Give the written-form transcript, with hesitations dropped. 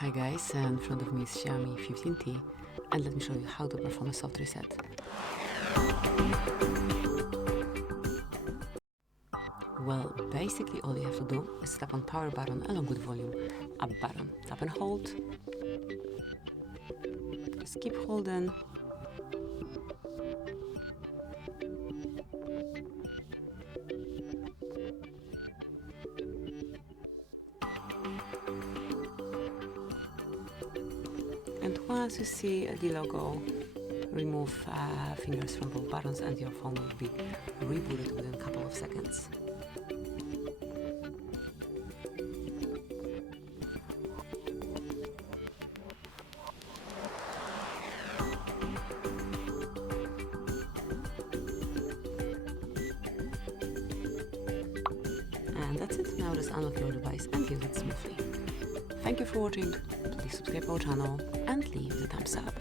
Hi guys, in front of me is XIAOMI 15T, and let me show you how to perform a soft reset. Well, basically all you have to do is tap on power button along with volume up button. Tap and hold. Just keep holding. And once you see the logo, remove fingers from both buttons and your phone will be rebooted within a couple of seconds. And that's it. Now just unlock your device and use it smoothly. Thank you for watching. Please subscribe our channel and leave the thumbs up.